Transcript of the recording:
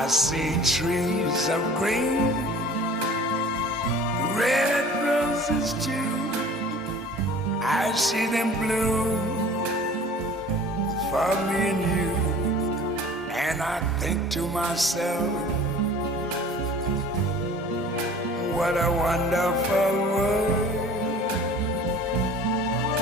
I see trees of green, red roses too. I see them bloom for me and you. And I think to myself, what a wonderful world.